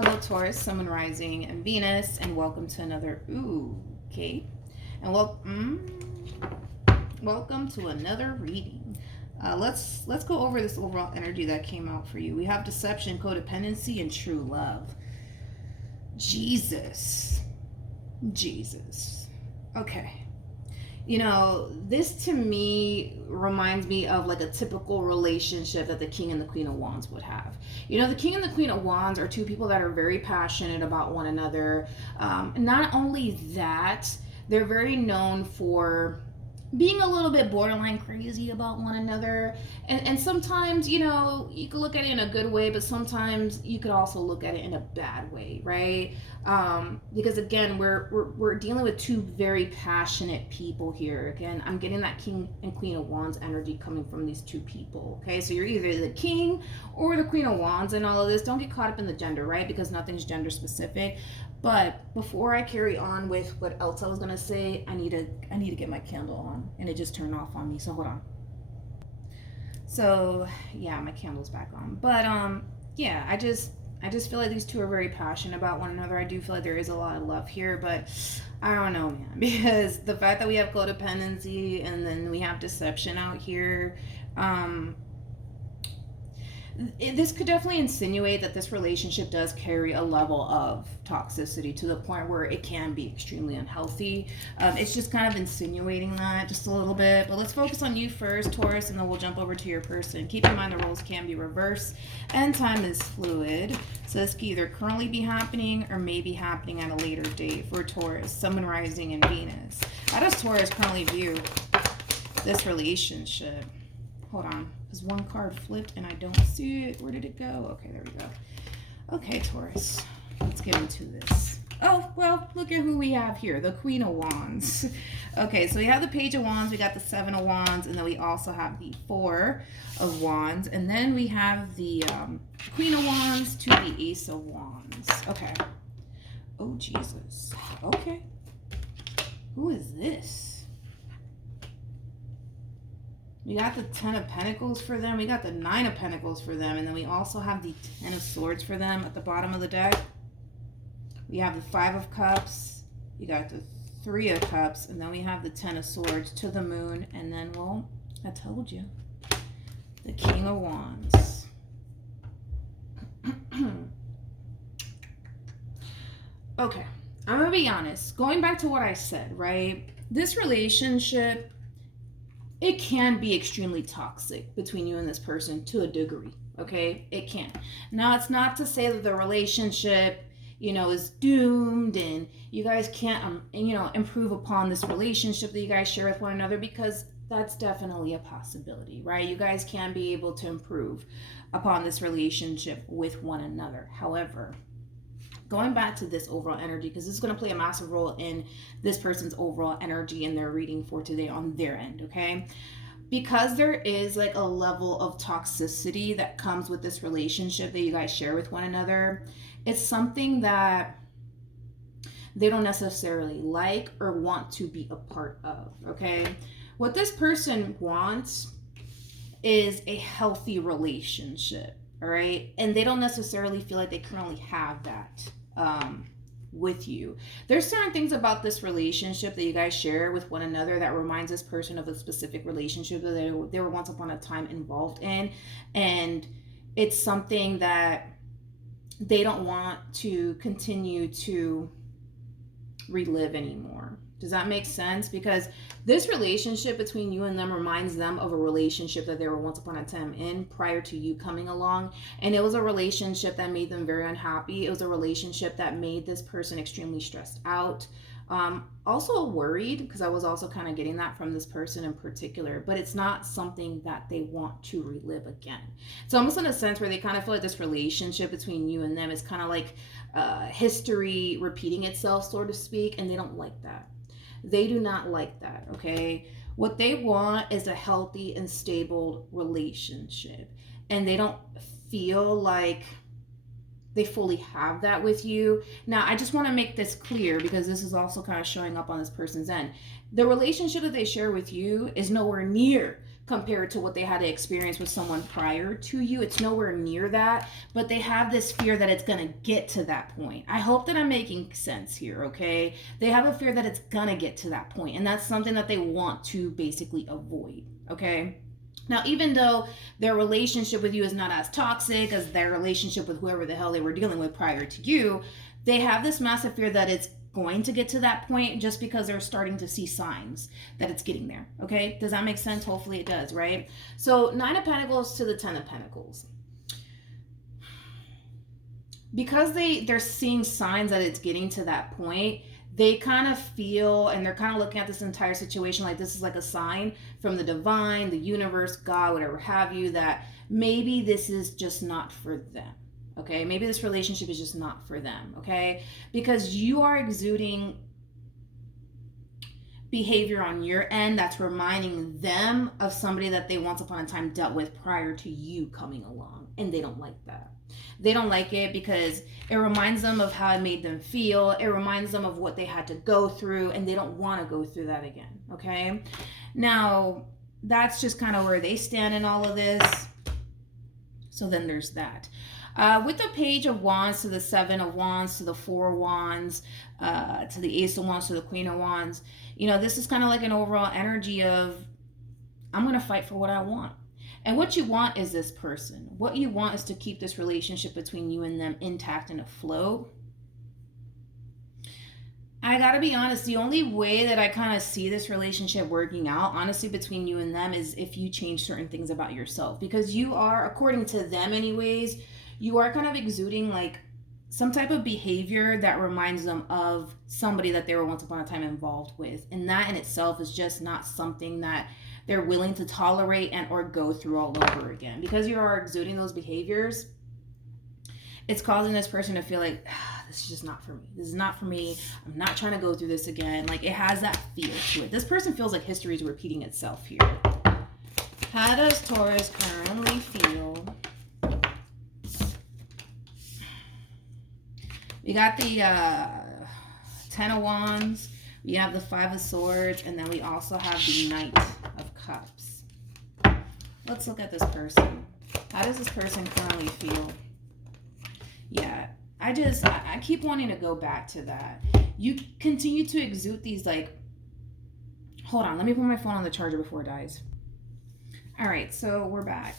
Hello, Taurus, Sun, Rising, and Venus, and welcome to another. Okay, and welcome to another reading. Let's go over this overall energy that came out for you. We have deception, codependency, and true love. Jesus. Okay. This to me reminds me of like a typical relationship that the King and the Queen of Wands would have. The King and the Queen of Wands are two people that are very passionate about one another. Not only that, they're very known for being a little bit borderline crazy about one another. And sometimes, you could look at it in a good way, but sometimes you could also look at it in a bad way, right? Because again, we're dealing with two very passionate people here. Again, I'm getting that King and Queen of Wands energy coming from these two people. Okay, so you're either the King or the Queen of Wands and all of this. Don't get caught up in the gender, right? Because nothing's gender specific. But before I carry on with what else I was gonna say, I need to get my candle on, and it just turned off on me. So hold on. So yeah, my candle's back on. But yeah, I just feel like these two are very passionate about one another. I do feel like there is a lot of love here, but I don't know, man, because the fact that we have codependency and then we have deception out here, this could definitely insinuate that this relationship does carry a level of toxicity to the point where it can be extremely unhealthy. It's just kind of insinuating that just a little bit. But let's focus on you first, Taurus, and then we'll jump over to your person. Keep in mind the roles can be reversed and time is fluid. So this could either currently be happening or may be happening at a later date for Taurus, Sun, Rising, and Venus. How does Taurus currently view this relationship? Hold on, because one card flipped and I don't see it. Where did it go? Okay, there we go. Okay, Taurus, let's get into this. Oh, well, look at who we have here, the Queen of Wands. Okay, so we have the Page of Wands, we got the Seven of Wands, and then we also have the Four of Wands, and then we have the Queen of Wands to the Ace of Wands. Okay. Oh, Jesus. Okay. Who is this? We got the Ten of Pentacles for them. We got the Nine of Pentacles for them. And then we also have the Ten of Swords for them at the bottom of the deck. We have the Five of Cups. You got the Three of Cups. And then we have the Ten of Swords to the Moon. And then, well, I told you, the King of Wands. Okay, I'm going to be honest. Going back to what I said, right? This relationship, it can be extremely toxic between you and this person to a degree, okay? It can. Now, it's not to say that the relationship, is doomed and you guys can't, improve upon this relationship that you guys share with one another, because that's definitely a possibility, right? You guys can be able to improve upon this relationship with one another. However, going back to this overall energy, because this is going to play a massive role in this person's overall energy in their reading for today on their end, okay? Because there is like a level of toxicity that comes with this relationship that you guys share with one another, it's something that they don't necessarily like or want to be a part of, okay? What this person wants is a healthy relationship, all right? And they don't necessarily feel like they currently have that with you. There's certain things about this relationship that you guys share with one another that reminds this person of a specific relationship that they were once upon a time involved in. And it's something that they don't want to continue to relive anymore. Does that make sense? Because this relationship between you and them reminds them of a relationship that they were once upon a time in prior to you coming along. And it was a relationship that made them very unhappy. It was a relationship that made this person extremely stressed out. Also worried, because I was also kind of getting that from this person in particular, but it's not something that they want to relive again. It's almost in a sense where they kind of feel like this relationship between you and them is kind of like history repeating itself, so to speak, and they don't like that. They do not like that, okay? What they want is a healthy and stable relationship. And they don't feel like they fully have that with you. Now, I just want to make this clear, because this is also kind of showing up on this person's end. The relationship that they share with you is nowhere near compared to what they had to experience with someone prior to you. It's nowhere near that, but they have this fear that it's going to get to that point. I hope that I'm making sense here, okay? They have a fear that it's going to get to that point, and that's something that they want to basically avoid, okay? Now, even though their relationship with you is not as toxic as their relationship with whoever the hell they were dealing with prior to you, they have this massive fear that it's going to get to that point just because they're starting to see signs that it's getting there. Okay, does that make sense? Hopefully it does, right? So 9 of Pentacles to the 10 of Pentacles, because they're seeing signs that it's getting to that point, they kind of feel, and they're kind of looking at this entire situation like this is like a sign from the divine, the universe, God, whatever have you, that maybe this is just not for them. Okay, maybe this relationship is just not for them, okay? Because you are exuding behavior on your end that's reminding them of somebody that they once upon a time dealt with prior to you coming along, and they don't like that. They don't like it because it reminds them of how it made them feel. It reminds them of what they had to go through, and they don't want to go through that again, okay? Now, that's just kind of where they stand in all of this. So then there's that. With the Page of Wands to the 7 of Wands to the 4 of Wands to the Ace of Wands to the Queen of Wands, you know, this is kind of like an overall energy of, I'm going to fight for what I want. And what you want is this person. What you want is to keep this relationship between you and them intact and afloat. I gotta be honest, the only way that I kind of see this relationship working out, honestly, between you and them is if you change certain things about yourself. Because you are, according to them anyways, you are kind of exuding like some type of behavior that reminds them of somebody that they were once upon a time involved with. And that in itself is just not something that they're willing to tolerate and or go through all over again. Because you are exuding those behaviors, it's causing this person to feel like, this is just not for me. This is not for me. I'm not trying to go through this again. Like, it has that fear to it. This person feels like history is repeating itself here. How does Taurus currently feel? We got the 10 of Wands. We have the 5 of Swords. And then we also have the Knight of Cups. Let's look at this person. How does this person currently feel? Yeah, I keep wanting to go back to that. You continue to exude these like, hold on, let me put my phone on the charger before it dies. All right, so we're back.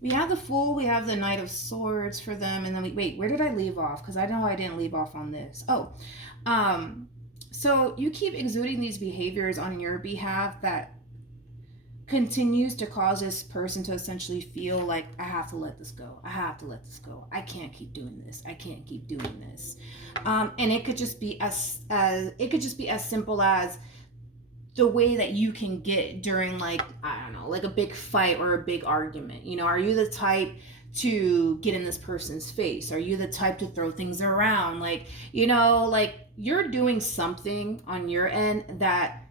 We have the Fool, we have the Knight of Swords for them, and then wait, where did I leave off? Because I know I didn't leave off on this. So you keep exuding these behaviors on your behalf that continues to cause this person to essentially feel like, I have to let this go. I have to let this go. I can't keep doing this. I can't keep doing this. And it could just be as simple as the way that you can get during, like, I don't know, like a big fight or a big argument. You know, are you the type to get in this person's face? Are you the type to throw things around? Like, you know, like you're doing something on your end that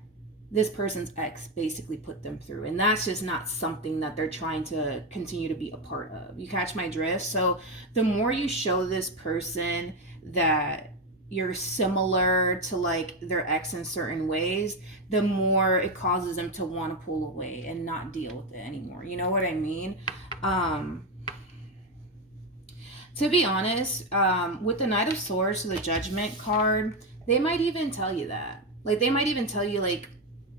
this person's ex basically put them through, and that's just not something that they're trying to continue to be a part of. You catch my drift? So the more you show this person that you're similar to like their ex in certain ways, the more it causes them to want to pull away and not deal with it anymore. You know what I mean? To be honest, with the Knight of Swords to the Judgment card, they might even tell you that. Like, they might even tell you, like,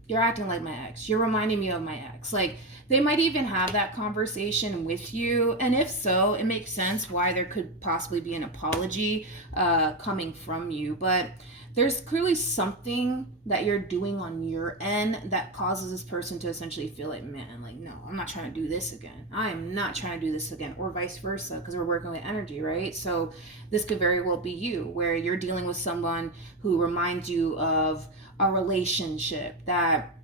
you're acting like my ex. You're reminding me of my ex. Like, they might even have that conversation with you. And if so, it makes sense why there could possibly be an apology coming from you. But there's clearly something that you're doing on your end that causes this person to essentially feel like, man, like, no, I'm not trying to do this again. I am not trying to do this again, or vice versa, because we're working with energy, right? So this could very well be you, where you're dealing with someone who reminds you of a relationship that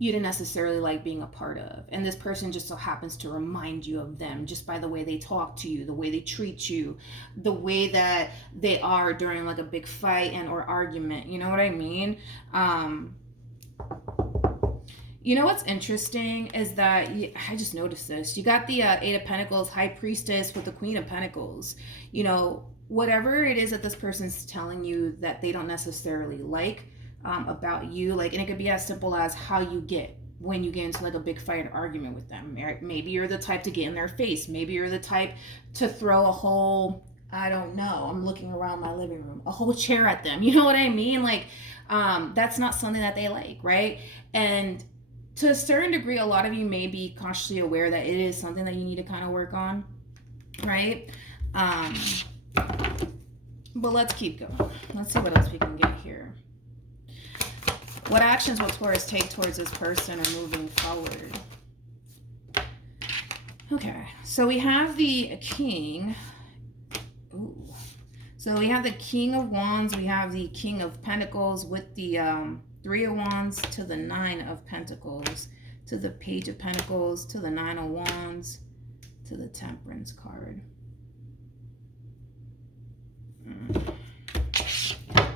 you didn't necessarily like being a part of. And this person just so happens to remind you of them just by the way they talk to you, the way they treat you, the way that they are during like a big fight and or argument. You know what I mean? You know what's interesting is that, I just noticed this. You got the 8 of Pentacles, High Priestess with the Queen of Pentacles. You know, whatever it is that this person's telling you that they don't necessarily like, about you, like, and it could be as simple as how you get when you get into like a big fight or argument with them. Maybe you're the type to get in their face. Maybe you're the type to throw a whole, I don't know, I'm looking around my living room, a whole chair at them. You know what I mean? Like, that's not something that they like, right? And to a certain degree, a lot of you may be consciously aware that it is something that you need to kind of work on, right? But let's keep going. Let's see what else we can get here. What actions will Taurus take towards this person or moving forward? Okay, so we have the King. Ooh. So we have the King of Wands. We have the King of Pentacles with the Three of Wands to the Nine of Pentacles, to the Page of Pentacles, to the Nine of Wands, to the Temperance card.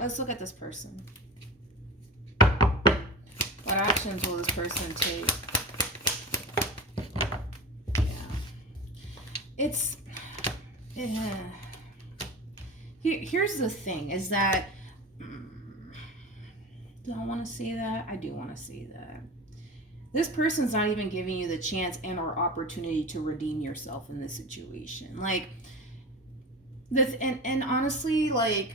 Let's look at this person. What actions will this person take? Yeah. Here's the thing, is that, do I want to say that? I do want to say that. This person's not even giving you the chance and or opportunity to redeem yourself in this situation. Like, this, and honestly, like,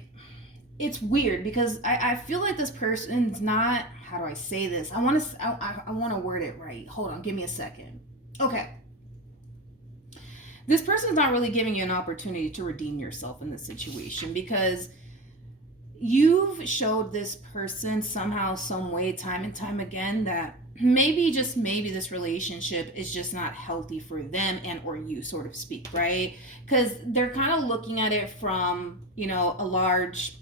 it's weird because I feel like this person's not, how do I say this? I want to word it right. Hold on, give me a second. Okay. This person's not really giving you an opportunity to redeem yourself in this situation because you've showed this person somehow, some way, time and time again that maybe, just maybe, this relationship is just not healthy for them and or you, so to speak, right? Because they're kind of looking at it from, you know, a large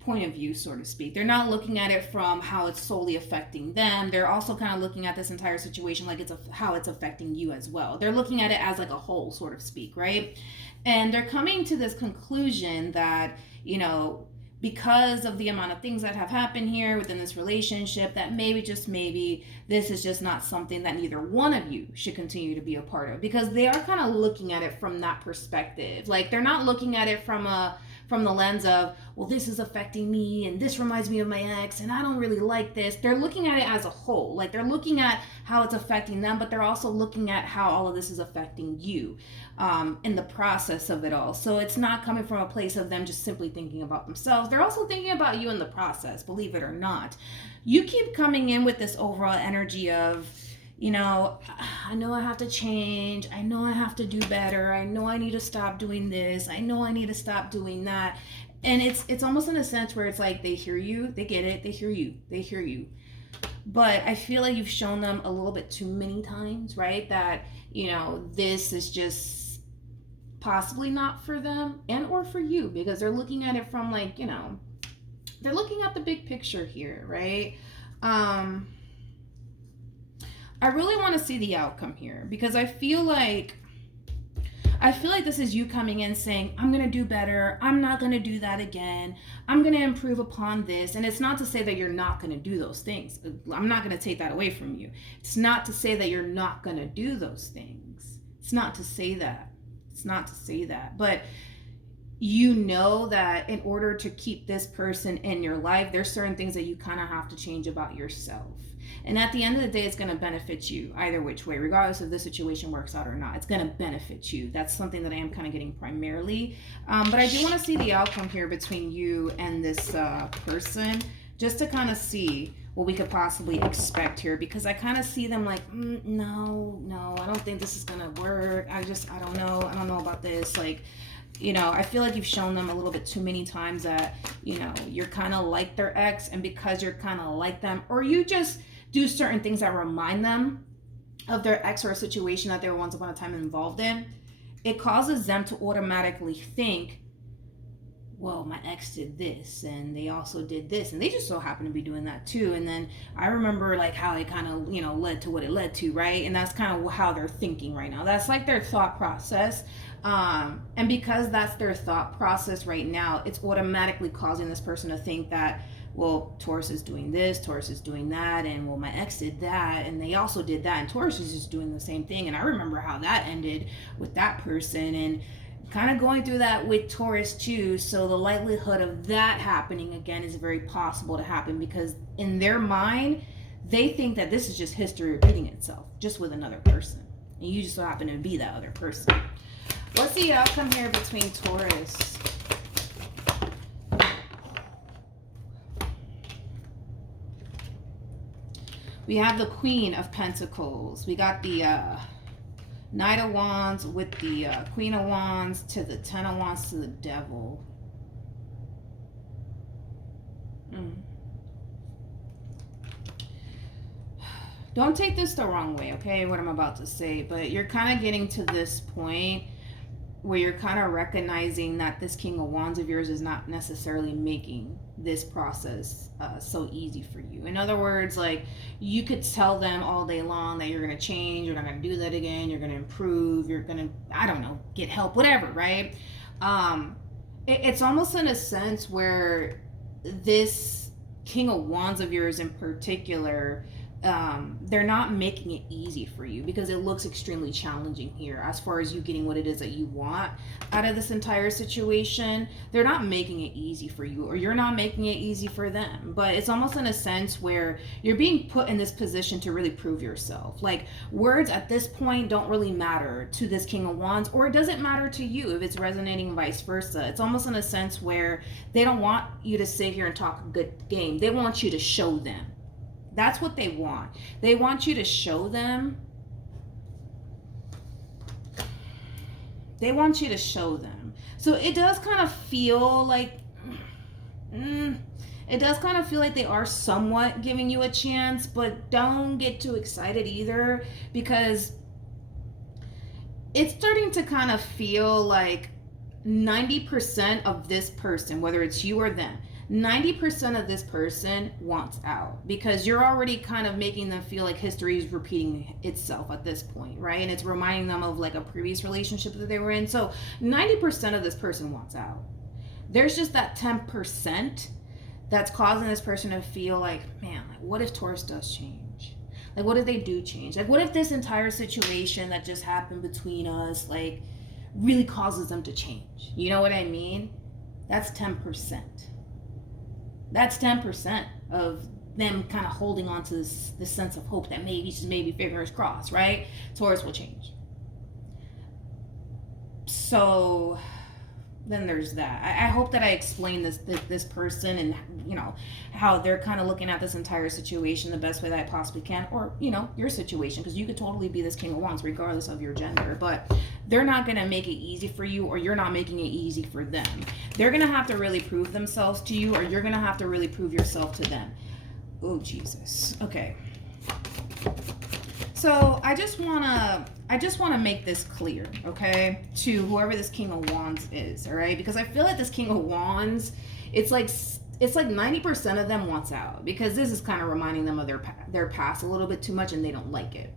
point of view, so to speak. They're not looking at it from how it's solely affecting them. They're also kind of looking at this entire situation like how it's affecting you as well. They're looking at it as like a whole, sort of speak, right? And they're coming to this conclusion that, you know, because of the amount of things that have happened here within this relationship, that maybe, just maybe, this is just not something that neither one of you should continue to be a part of, because they are kind of looking at it from that perspective. Like, they're not looking at it from the lens of, well, this is affecting me and this reminds me of my ex and I don't really like this. They're looking at it as a whole. Like, they're looking at how it's affecting them, but they're also looking at how all of this is affecting you in the process of it all. So it's not coming from a place of them just simply thinking about themselves. They're also thinking about you in the process, believe it or not. You keep coming in with this overall energy of, you know, I know I have to change. I know I have to do better. I know I need to stop doing this. I know I need to stop doing that. And it's almost in a sense where it's like they hear you, they get it, they hear you. But I feel like you've shown them a little bit too many times, right? That, you know, this is just possibly not for them and or for you, because they're looking at it from, like, you know, they're looking at the big picture here, right? I really want to see the outcome here, because I feel like this is you coming in saying, I'm going to do better. I'm not going to do that again. I'm going to improve upon this. And it's not to say that you're not going to do those things. I'm not going to take that away from you. It's not to say that you're not going to do those things. It's not to say that. It's not to say that. But you know that in order to keep this person in your life, there's certain things that you kind of have to change about yourself. And at the end of the day, it's going to benefit you either which way, regardless if this situation works out or not. It's going to benefit you. That's something that I am kind of getting primarily. But I do want to see the outcome here between you and this person, just to kind of see what we could possibly expect here, because I kind of see them like, no, I don't think this is going to work. I don't know about this. Like, you know, I feel like you've shown them a little bit too many times that, you know, you're kind of like their ex, and because you're kind of like them, or you just do certain things that remind them of their ex or a situation that they were once upon a time involved in, it causes them to automatically think, well, my ex did this and they also did this and they just so happen to be doing that too. And then I remember like how it kind of, you know, led to what it led to, right? And that's kind of how they're thinking right now. That's like their thought process. And because that's their thought process right now, it's automatically causing this person to think that, well, Taurus is doing this, Taurus is doing that, and well, my ex did that, and they also did that, and Taurus is just doing the same thing. And I remember how that ended with that person, and kind of going through that with Taurus too. So the likelihood of that happening again is very possible to happen, because in their mind, They think that this is just history repeating itself, just with another person. And you just so happen to be that other person. What's the outcome here between Taurus? We have the Queen of Pentacles. We got the Knight of Wands with the Queen of Wands to the Ten of Wands to the Devil. Don't take this the wrong way, okay, what I'm about to say, but you're kind of getting to this point where you're kind of recognizing that this King of Wands of yours is not necessarily making this process so easy for you. In other words, like, you could tell them all day long that you're going to change, you're not going to do that again, you're going to improve, you're going to, I don't know, get help, whatever, right? It's almost in a sense where this King of Wands of yours in particular, they're not making it easy for you, because it looks extremely challenging here as far as you getting what it is that you want out of this entire situation. They're not making it easy for you, or you're not making it easy for them, but it's almost in a sense where you're being put in this position to really prove yourself. Like, words at this point don't really matter to this King of Wands, or it doesn't matter to you if it's resonating vice versa. It's almost in a sense where they don't want you to sit here and talk a good game. They want you to show them. That's what they want. They want you to show them. They want you to show them. So it does kind of feel like, it does kind of feel like they are somewhat giving you a chance, but don't get too excited either, because it's starting to kind of feel like 90% of this person, whether it's you or them, 90% of this person wants out, because you're already kind of making them feel like history is repeating itself at this point, right? And it's reminding them of like a previous relationship that they were in. So 90% of this person wants out. There's just that 10% that's causing this person to feel like, man, like, what if Taurus does change? Like, what if they do change? Like, what if this entire situation that just happened between us, like, really causes them to change? You know what I mean? That's 10%. That's 10% of them kind of holding on to this sense of hope that maybe, just maybe, fingers crossed, right? Taurus will change. So then there's that. I hope that I explained this person and, you know, how they're kind of looking at this entire situation the best way that I possibly can, or, you know, your situation, because you could totally be this King of Wands regardless of your gender, but they're not going to make it easy for you, or you're not making it easy for them. They're going to have to really prove themselves to you, or you're going to have to really prove yourself to them. Oh, Jesus. Okay. So I just want to make this clear, okay, to whoever this King of Wands is, all right? Because I feel like this King of Wands, it's like 90% of them wants out, because this is kind of reminding them of their past a little bit too much, and they don't like it.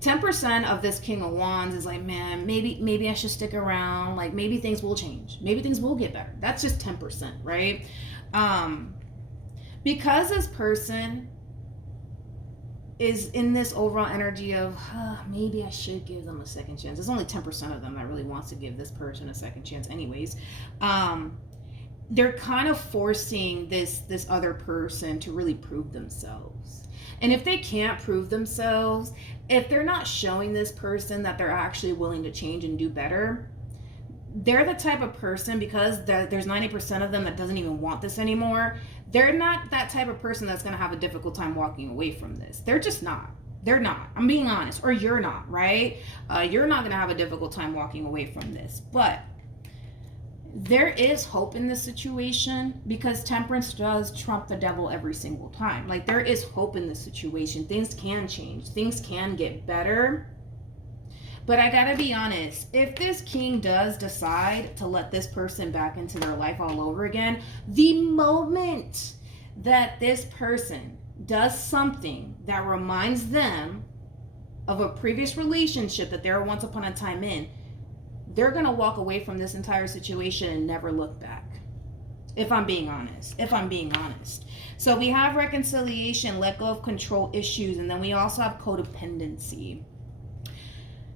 10% of this King of Wands is like, man, maybe I should stick around. Like, maybe things will change. Maybe things will get better. That's just 10%, right? Because this person is in this overall energy of, maybe I should give them a second chance. There's only 10% of them that really wants to give this person a second chance anyways. They're kind of forcing this other person to really prove themselves. And if they can't prove themselves, if they're not showing this person that they're actually willing to change and do better, they're the type of person, because there's 90% of them that doesn't even want this anymore. They're not that type of person that's going to have a difficult time walking away from this. They're just not. They're not. I'm being honest. Or you're not, right? You're not going to have a difficult time walking away from this. But there is hope in this situation, because temperance does trump the devil every single time. Like, there is hope in this situation. Things can change. Things can get better. But I gotta be honest, if this king does decide to let this person back into their life all over again, the moment that this person does something that reminds them of a previous relationship that they were once upon a time in, they're gonna walk away from this entire situation and never look back. If I'm being honest. So we have reconciliation, let go of control issues, and then we also have codependency.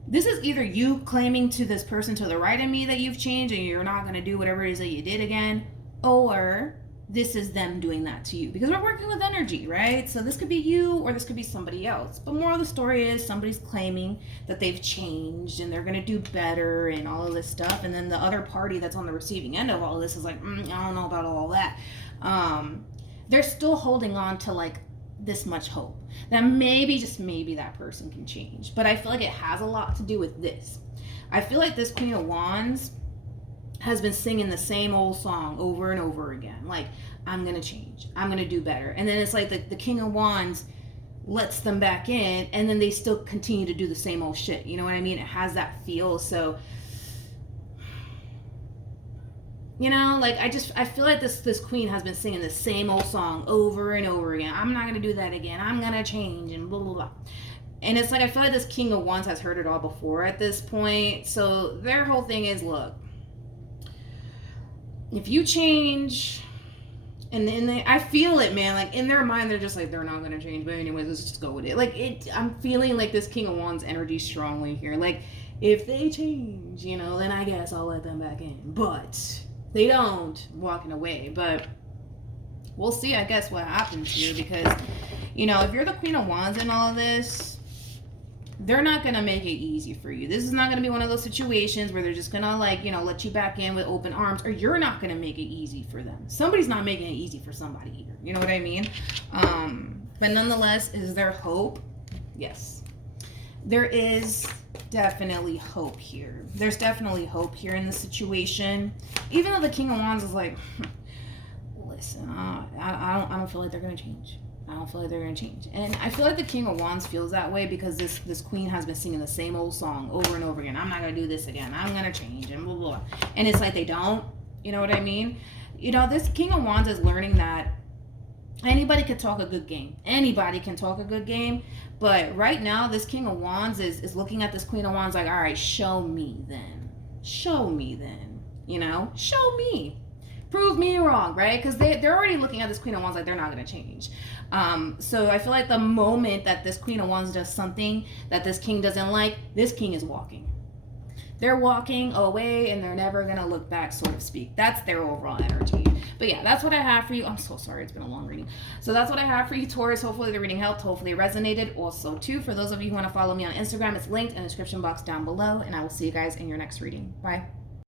This is either you claiming to this person to the right of me that you've changed and you're not going to do whatever it is that you did again, or this is them doing that to you, because we're working with energy, right? So this could be you or this could be somebody else. But moral of the story is somebody's claiming that they've changed and they're going to do better and all of this stuff. And then the other party that's on the receiving end of all of this is like, I don't know about all that. They're still holding on to like this much hope that maybe, just maybe, that person can change. But I feel like it has a lot to do with this. I feel like this Queen of Wands has been singing the same old song over and over again. Like, I'm going to change. I'm going to do better. And then it's like the King of Wands lets them back in, and then they still continue to do the same old shit. You know what I mean? It has that feel. So, you know, like, I feel like this queen has been singing the same old song over and over again. I'm not going to do that again. I'm going to change and blah, blah, blah. And it's like, I feel like this King of Wands has heard it all before at this point. So their whole thing is, look, if you change, and I feel it, man, like in their mind, they're just like, they're not going to change. But anyways, let's just go with it. Like, I'm feeling like this King of Wands energy strongly here. Like, if they change, you know, then I guess I'll let them back in. But they don't, walking away. But we'll see, I guess, what happens here. Because, you know, if you're the Queen of Wands in all of this, they're not going to make it easy for you. This is not going to be one of those situations where they're just going to, like, you know, let you back in with open arms, or you're not going to make it easy for them. Somebody's not making it easy for somebody either. You know what I mean? But nonetheless, is there hope? Yes. There is definitely hope here. There's definitely hope here in this situation. Even though the King of Wands is like, listen, I don't feel like they're going to change. I don't feel like they're going to change. And I feel like the King of Wands feels that way because this queen has been singing the same old song over and over again. I'm not going to do this again. I'm going to change and blah, blah. And it's like they don't. You know what I mean? You know, this King of Wands is learning that anybody can talk a good game. Anybody can talk a good game. But right now, this King of Wands is looking at this Queen of Wands like, all right, show me then. Show me then. You know? Show me. Prove me wrong, right? Because they're already looking at this Queen of Wands like they're not going to change. So I feel like the moment that this Queen of Wands does something that this king doesn't like, this king is walking. They're walking away and they're never going to look back, so to speak. That's their overall energy. But yeah, that's what I have for you. I'm so sorry. It's been a long reading. So that's what I have for you, Taurus. Hopefully the reading helped. Hopefully it resonated. Also, too, for those of you who want to follow me on Instagram, it's linked in the description box down below. And I will see you guys in your next reading. Bye.